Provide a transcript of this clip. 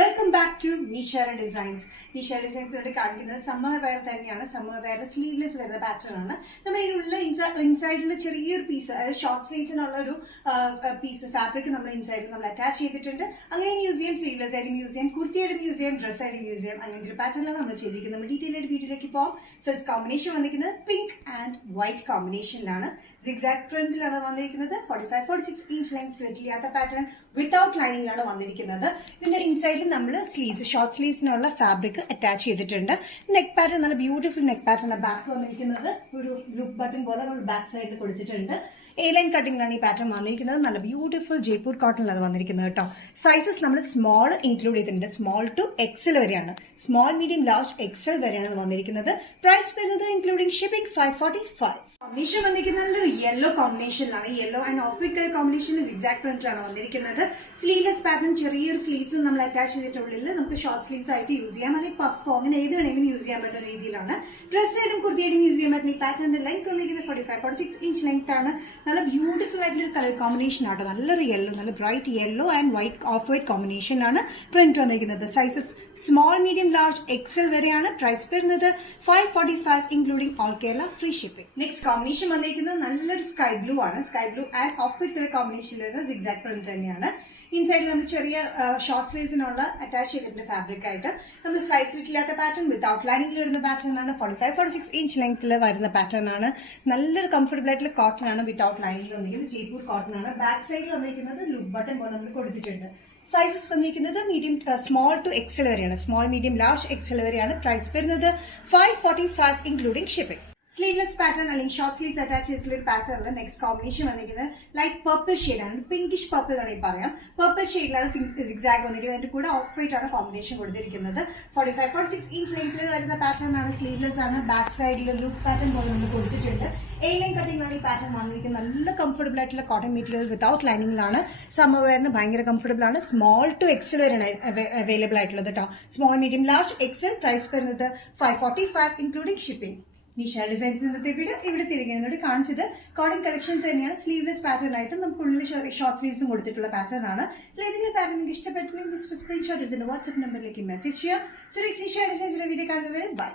Welcome back to Nishara designs. Nishara ഡിസൈൻസിലോട്ട് കാണിക്കുന്നത് summer wear തന്നെയാണ്. സമ്മർ വെയർ സ്ലീവ്ലെസ് വരുന്ന പാറ്റേൺ ആണ്. നമ്മൾ ഇതിനുള്ള ഇൻസൈഡിൽ ചെറിയൊരു പീസ്, അതായത് ഷോർട്ട് സ്ലീവ്സിനുള്ള ഒരു പീസ് ഫാബ്രിക് നമ്മൾ ഇൻസൈഡിൽ നമ്മൾ അറ്റാച്ച് ചെയ്തിട്ടുണ്ട്. അങ്ങനെ യൂസ് ചെയ്യാം, സ്ലീവ്ലെസ് ആയിട്ട് യൂസ് ചെയ്യാം, കുർത്തിയായിട്ട് യൂസ് ചെയ്യാം, ഡ്രസ് ആയിട്ട് യൂസ് ചെയ്യാം. അങ്ങനത്തെ ഒരു പാറ്റേണിലാണ് നമ്മൾ ചെയ്തിരിക്കുന്നത്. നമ്മൾ ഡീറ്റെയിൽ ആയിട്ട് വീഡിയോയിലേക്ക് പോകാം. ഫസ്റ്റ് കോമ്പിനേഷൻ വന്നിരിക്കുന്നത് പിങ്ക് ആൻഡ് വൈറ്റ് കോമ്പിനേഷനിലാണ്. സിഗ്സാഗ് പ്രിന്റിലാണ് വന്നിരിക്കുന്നത്. 45-46 ഇഞ്ച് ലെങ്ത് വെറ്റില്ലാത്ത പാറ്റേൺ വിത്തൌട്ട് ലൈനിങ്ങിലാണ് വന്നിരിക്കുന്നത്. ഇതിന്റെ ഇൻസൈഡിൽ നമ്മൾ സ്ലീവ്സ്, ഷോർട്ട് സ്ലീവ്സിനുള്ള ഫാബ്രിക് അറ്റാച്ച് ചെയ്തിട്ടുണ്ട്. നെക്ക് പാറ്റേൺ നല്ല ബ്യൂട്ടിഫുൾ നെക്ക് പാറ്റേൺ. ബാക്ക് വന്നിരിക്കുന്നത് ഒരു ലൂപ്പ് ബട്ടൺ പോലെ നമ്മൾ ബാക്ക് സൈഡിൽ കൊടുത്തിട്ടുണ്ട്. എ ലൈൻ കട്ടിംഗിലാണ് ഈ പാറ്റേൺ വന്നിരിക്കുന്നത്. നല്ല ബ്യൂട്ടിഫുൾ ജയ്പൂർ കോട്ടണിലാണ് വന്നിരിക്കുന്നത് കേട്ടോ. സൈസസ് നമ്മൾ സ്മോൾ ഇൻക്ലൂഡ് ചെയ്തിട്ടുണ്ട്. സ്മോൾ ടു എക്സൽ വരെയാണ്. സ്മോൾ, മീഡിയം, ലാർജ്, എക്സൽ വരെയാണ് വന്നിരിക്കുന്നത്. പ്രൈസ് വരുന്നത് ഇൻക്ലൂഡിംഗ് ഷിപ്പിംഗ് 545. കോമ്പിനേഷൻ വന്നിരിക്കുന്നത് നല്ലൊരു യെല്ലോ കോമ്പിനേഷനിലാണ്. Yellow and off white colour കോമ്പിനേഷനിൽ സിഗ്സാഗ് പ്രിന്റിലാണ് വന്നിരിക്കുന്നത്. സ്ലീവ്ലെസ് പാറ്റേൺ, ചെറിയൊരു സ്ലീവ്സ് നമ്മൾ അറ്റാച്ച് ചെയ്തിട്ടുള്ളിൽ നമുക്ക് ഷോർട്ട് സ്ലീവ്സ് ആയിട്ട് യൂസ് ചെയ്യാം, അല്ലെങ്കിൽ പഫോ, അങ്ങനെ ഏത് വേണമെങ്കിലും യൂസ് ചെയ്യാൻ പറ്റുന്ന രീതിയിലാണ്. ഡ്രസ് ആയിട്ടും കുർത്തിയായിട്ടും യൂസ് ചെയ്യാൻ പറ്റുന്ന ഈ പാറ്റേണിന്റെ ലെങ്ത് വന്നിരിക്കുന്നത് 45-46 ഇഞ്ച് ലെങ്ത് ആണ്. നല്ല ബ്യൂട്ടിഫുൾ ആയിട്ടുള്ള കളർ കോമ്പിനേഷൻ ആട്ടോ. നല്ലൊരു യെല്ലോ, നല്ല bright yellow and white, off white കോമ്പിനേഷനാണ് പ്രിന്റ് വന്നിരിക്കുന്നത്. Sizes small, medium, large, XL വരെയാണ്. പ്രൈസ് വരുന്നത് 545 including all Kerala free shipping. Next combination വന്നിരിക്കുന്നത് നല്ലൊരു സ്കൈ ബ്ലൂ ആണ്. Sky blue and off white colour കോമ്പിനേഷനിൽ വരുന്ന സിഗ്സാഗ് പ്രിന്റ് തന്നെയാണ്. ഇൻസൈഡിൽ നമ്മൾ ചെറിയ ഷോർട്ട് സ്ലീവ്സിനുള്ള അറ്റാച്ച് ചെയ്തിട്ടുള്ള ഫാബ്രിക് ആയിട്ട് നമ്മൾ സ്ലൈസ് ഇല്ലാത്ത പാറ്റേൺ വിത്തൌട്ട് ലൈനിങ്ങിൽ വരുന്ന പാറ്റേൺ ആണ്. 45-46 ഇഞ്ച് ലെങ്ത്തിൽ വരുന്ന പാറ്റേൺ ആണ്. നല്ലൊരു കംഫർട്ടബിൾ ആയിട്ടുള്ള കോട്ടൺ ആണ്. വിത്തൌട്ട് ലൈനിങ്ങിൽ വന്നിരിക്കുന്നത് ജയ്പൂർ കോട്ടൺ ആണ്. ബാക്ക് സൈഡിൽ വന്നിരിക്കുന്നത് ലൂപ്പ് ബട്ടൺ പോലെ നമ്മൾ കൊടുത്തിട്ടുണ്ട്. സൈസസ് വന്നിരിക്കുന്നത് മീഡിയം, സ്മോൾ ടു എക്സൽ വരെയാണ്. സ്മോൾ, മീഡിയം, ലാർജ്, എക്സൽ വരെയാണ്. പ്രൈസ് വരുന്നത് 545 ഇൻക്ലൂഡിംഗ് ഷിപ്പിംഗ്. സ്ലീവ്ലെസ് പാറ്റേൺ അല്ലെങ്കിൽ ഷോർട്ട് സ്ലീവ്സ് അറ്റാച്ച് ചെയ്തിട്ടുള്ള ഒരു പാറ്റേണിൽ നെക്സ്റ്റ് കോമ്പിനേഷൻ വന്നിരിക്കുന്നത് ലൈറ്റ് പർപ്പിൾ ഷെയ്ഡാണ്. പിങ്കിഷ് പർപ്പിൾ വേണമെങ്കിൽ പറയാം. പർപ്പിൾ ഷെയ്ഡിലാണ് സിഗ്സാഗ് വന്നിരിക്കുന്നത്. അതിന്റെ കൂടെ ഓഫ് വൈറ്റ് ആണ് കോമ്പിനേഷൻ കൊടുത്തിരിക്കുന്നത്. 45-46 ഇഞ്ച് ലെങ്ത്തിൽ വരുന്ന പാറ്റേൺ ആണ്. സ്ലീവ്ലെസ് ആണ്. ബാക്ക് സൈഡിൽ ലൂപ്പ് പാറ്റേൺ പോലെ നമ്മൾ കൊടുത്തിട്ടുണ്ട്. എ ലൈൻ കട്ടിംഗാണ് ഈ പാറ്റേൺ വന്നിരിക്കുന്നത്. നല്ല കംഫർട്ടബിൾ ആയിട്ടുള്ള കോട്ടൺ മെറ്റീരിയൽ വിത്തൌട്ട് ലൈനിങ്ങിലാണ്. സമ്മർ വെയറിന് ഭയങ്കര കംഫർട്ടബിൾ ആണ്. സ്മോൾ ടു എക്സൽ വരെയാണ് അവൈലബിൾ ആയിട്ടുള്ളത് കേട്ടോ. Small, medium, large, XL. Price വരുന്നത് 545 ഇൻക്ലൂഡിംഗ് ഷിപ്പിംഗ്. നിഷാര ഡിസൈൻസ് ഇന്നത്തെ വീഡിയോ ഇവിടെ തിരികെ കാണിച്ചത് കോട്ടൺ കളക്ഷൻസ് തന്നെയാണ്. സ്ലീവ്ലെസ് പാറ്റേൺ ആയിട്ട് നമുക്ക് ഉള്ളിൽ ഷോർട്ട് സ്ലീവ്സും കൊടുത്തിട്ടുള്ള പാറ്റേൺ ആണ്. ഏതെങ്കിലും പാറ്റേൺ നിങ്ങൾക്ക് ഇഷ്ടപ്പെട്ടില്ലെങ്കിൽ ജസ്റ്റ് സ്ക്രീൻഷോട്ട് എടുത്തിട്ട് വാട്സ്ആപ്പ് നമ്പറിലേക്ക് മെസ്സേജ് ചെയ്യാം. സോ നിഷാര ഡിസൈൻസിന്റെ വീഡിയോ കാണുന്നവരെ ബൈ.